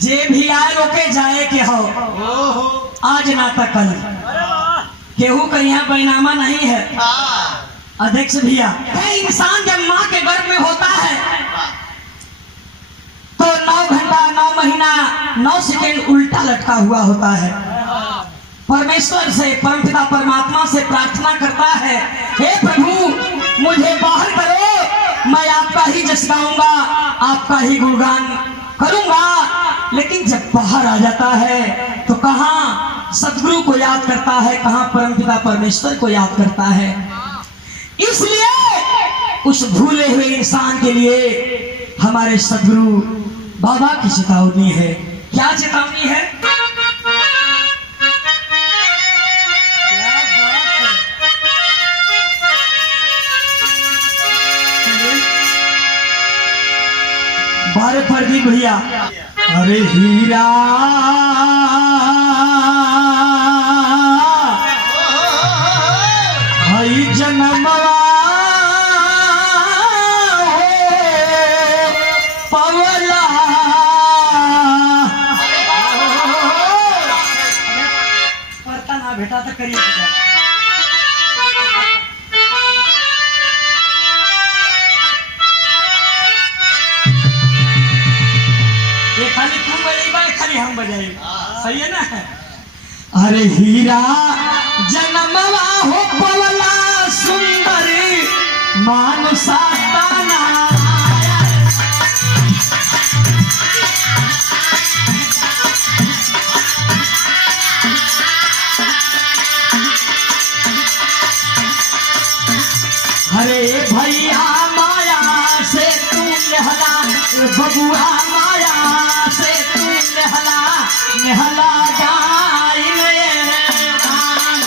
जे भी आए रोके जाए के हो आज ना तक कल केहू का यहाँ बैनामा नहीं है। अध्यक्ष भैया, इंसान जब माँ के गर्भ में होता है तो 9 घंटा 9 महीना 9 सेकेंड उल्टा लटका हुआ होता है। परमेश्वर से परमपिता परमात्मा से प्रार्थना करता है, हे प्रभु मुझे बाहर करो, मैं आपका ही जस गाऊंगा, आपका ही गुणगान करूंगा। लेकिन जब बाहर आ जाता है तो कहाँ सदगुरु को याद करता है, कहाँ परमपिता परमेश्वर को याद करता है। इसलिए उस भूले हुए इंसान के लिए हमारे सदगुरु बाबा की चेतावनी है। क्या चेतावनी है? बारे प्रदीप भैया, अरे हीरा हई जन्मवा पवला, पड़ता ना बेटा तो करिए खाली तुम बजाइबा खाली हम बजाई, सही है ना? अरे हीरा जन्मवा हो पवला सुंदरी मानुषा ताना, अरे भैया माया से तू लहला, बबुआ माया से तू लहला नहला गाई रे राम।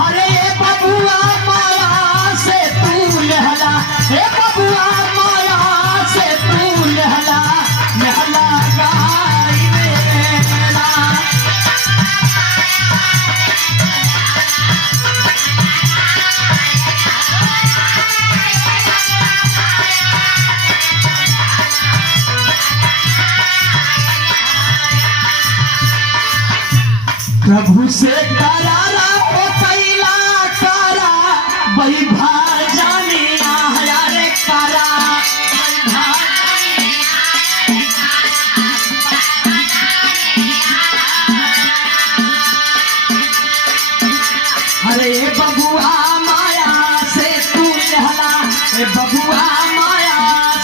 अरे बबुआ माया से तू लहला, हे बबुआ माया से तू लहला नहला गाई रे राम। प्रभु से करारा हो कैला करा वैभा जानिया, रे करा वैभा अरे बबुआ माया से तू लहला, बबुआ माया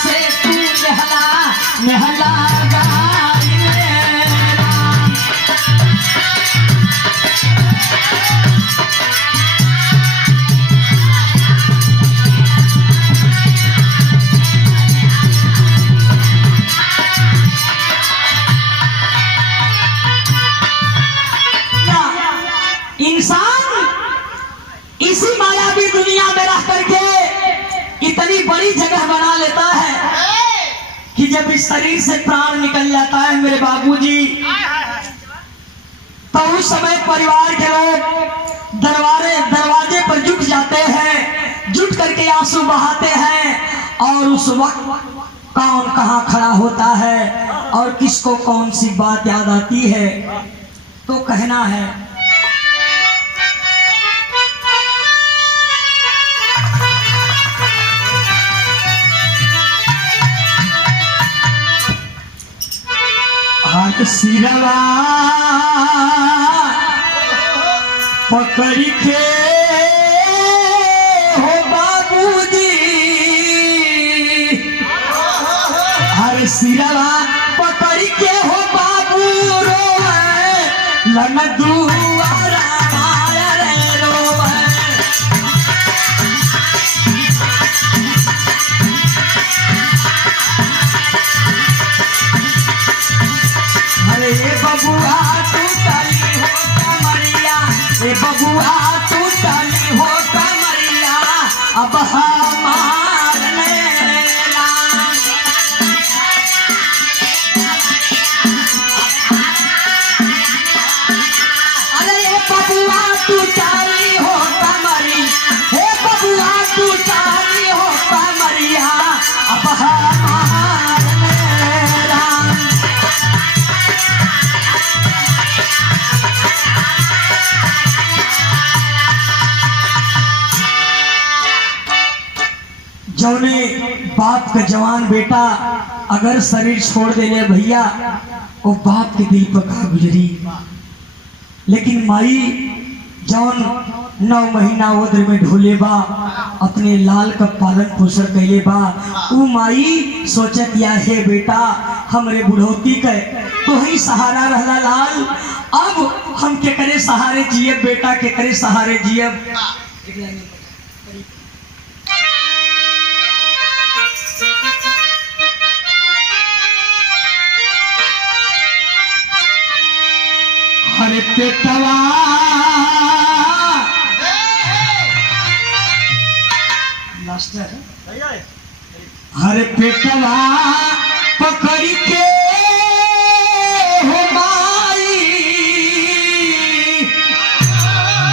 से तू लहला नहला गाई रे राम। इंसान इसी मायावी दुनिया में रह करके इतनी बड़ी जगह बना लेता है कि जब इस शरीर से प्राण निकल जाता है मेरे बाबूजी, तो उस समय परिवार के लोग दरवाजे पर जुट जाते हैं, जुट करके आंसू बहाते हैं। और उस वक्त कौन कहाँ खड़ा होता है और किसको कौन सी बात याद आती है, तो कहना है हाथ सिरवा पकड़ के हो बाबूजी, हर सिरवा पकड़ के हो बाबू रोए लन दुआरा माया रे रोए। अरे बबुआ तू टली हो कमरिया, बबुआ तू टली हो कमरिया, अब हमार नैना बाप का जवान बेटा अगर शरीर छोड़ देने भैया, वो बाप के दिल पर का गुजरी। लेकिन माई जौन 9 महीना उद्र में ढोले बा, अपने लाल का पालन पोषण कैले बा, ऊ माई सोचत या हे बेटा हमरे बुढ़ौती के तो ही सहारा रहला लाल, अब हम के करे सहारे जियब बेटा, के करे सहारे जियब। हरे पेटवा हरे पेटवा पकड़ के हो माई,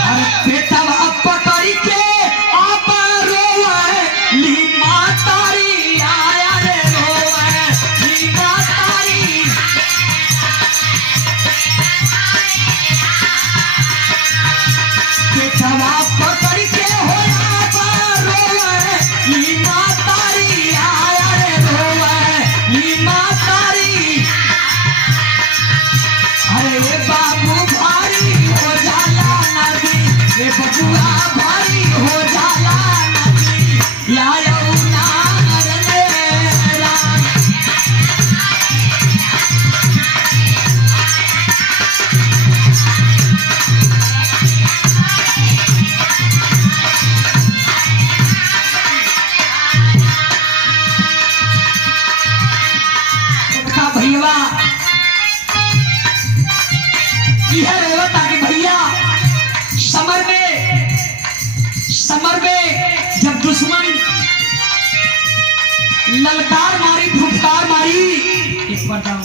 हरे पेटवा पकड़ के आप रोए ली मातारी, आया रे रोए ली मातारी। पेटवा पकड़ के हो आप रोए ली मातारी, आया रे रोए ली मातारी। अरे बाबू भारी हो जाला नदी, रे बबुआ भारी हो जाला नदी, लायो नार रे राम। भैया यह रोता कि भैया समर में जब दुश्मन ललकार मारी फुफकार मारी, एक बार जाओ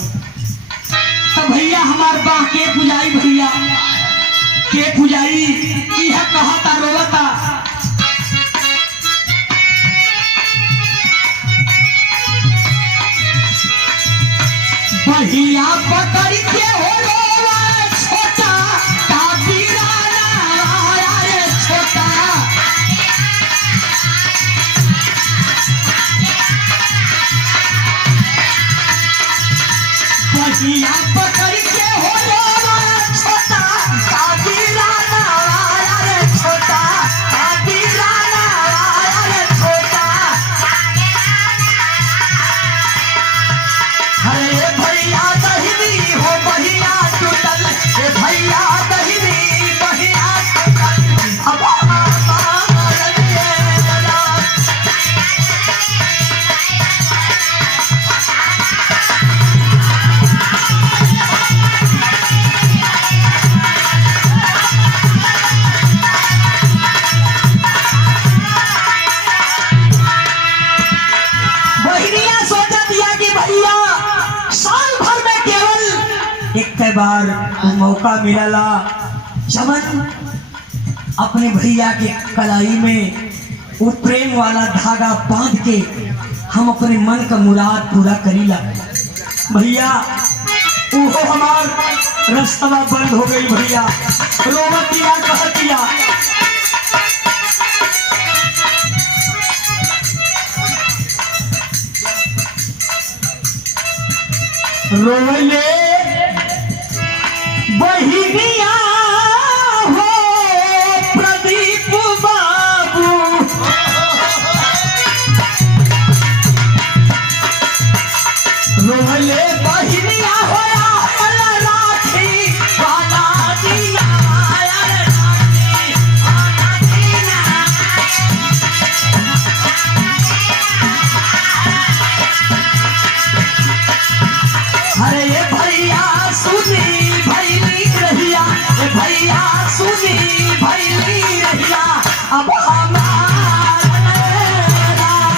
तो भैया हमार बाह के पुजाई, भैया के पुजाई यह कहता रोता। भैया पकड़ के हो रोवा छोटा काबीराना, आया रे छोटा। भैया पकड़ के हो रोवा छोटा काबीराना, आया रे छोटा काबीराना, आया रे छोटा। अरे भैया दहिनी हो बहिया टूटल, ए भैया दहिनी बहिया टूटल, अब हमार दिएला। बहिनिया सोचा दिया कि भैया साल भर में केवल एक बार मौका मिलला, जबन अपने भैया के कलाई में वो प्रेम वाला धागा बांध के हम अपने मन का मुराद पूरा करीला। भैया वो हमार रास्ता बंद हो गई, भैया रोवतिया कहतिया। रोले बहिनिया हो प्रदीप बाबू, रोले बहिनिया हो राखी वाला दिया, आया रे राखी वाला दिया। अरे ये भैया सुनी भैली रहिया, ये भैया सुनी भैली रहिया, अब हमार राम।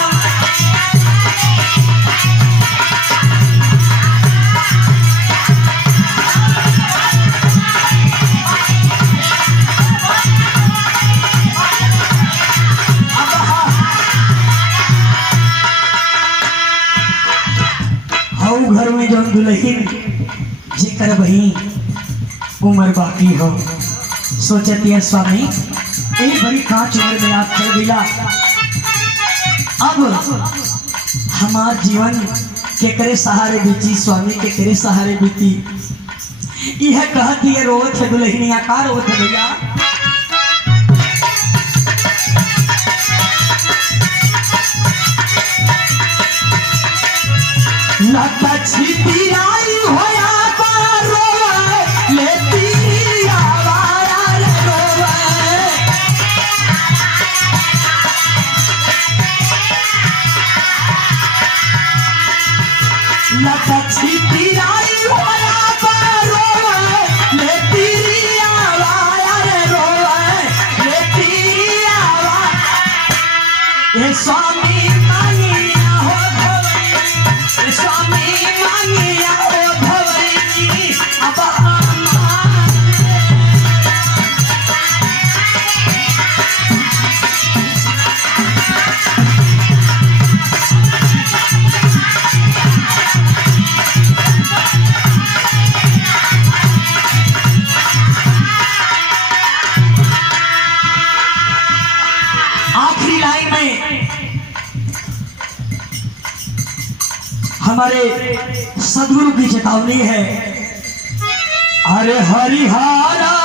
अब घर में जो दुल्हन जिक्र बही उम्र बाकी हो, सोचती है स्वामी एक बड़ी कांच उम्र में आप चल दिया, अब हमार जीवन केकरे सहारे बीती, स्वामी केकरे सहारे बीती। यह कहती है रोवत है दुल्हनिया, का रोवत है भैया? लता छिपिराई होया रोवे लेती आवारा रे रोवे। लता छिपिराई होया रोवे लेती आवारा रे रोवे, लेती आवारा। ए स्वामी मांगिया हो भवरी, स्वामी मांगिया हो भवरी, अब आखिरी लाइन में हमारे सदगुरु की चेतावनी है, अरे हरिहरा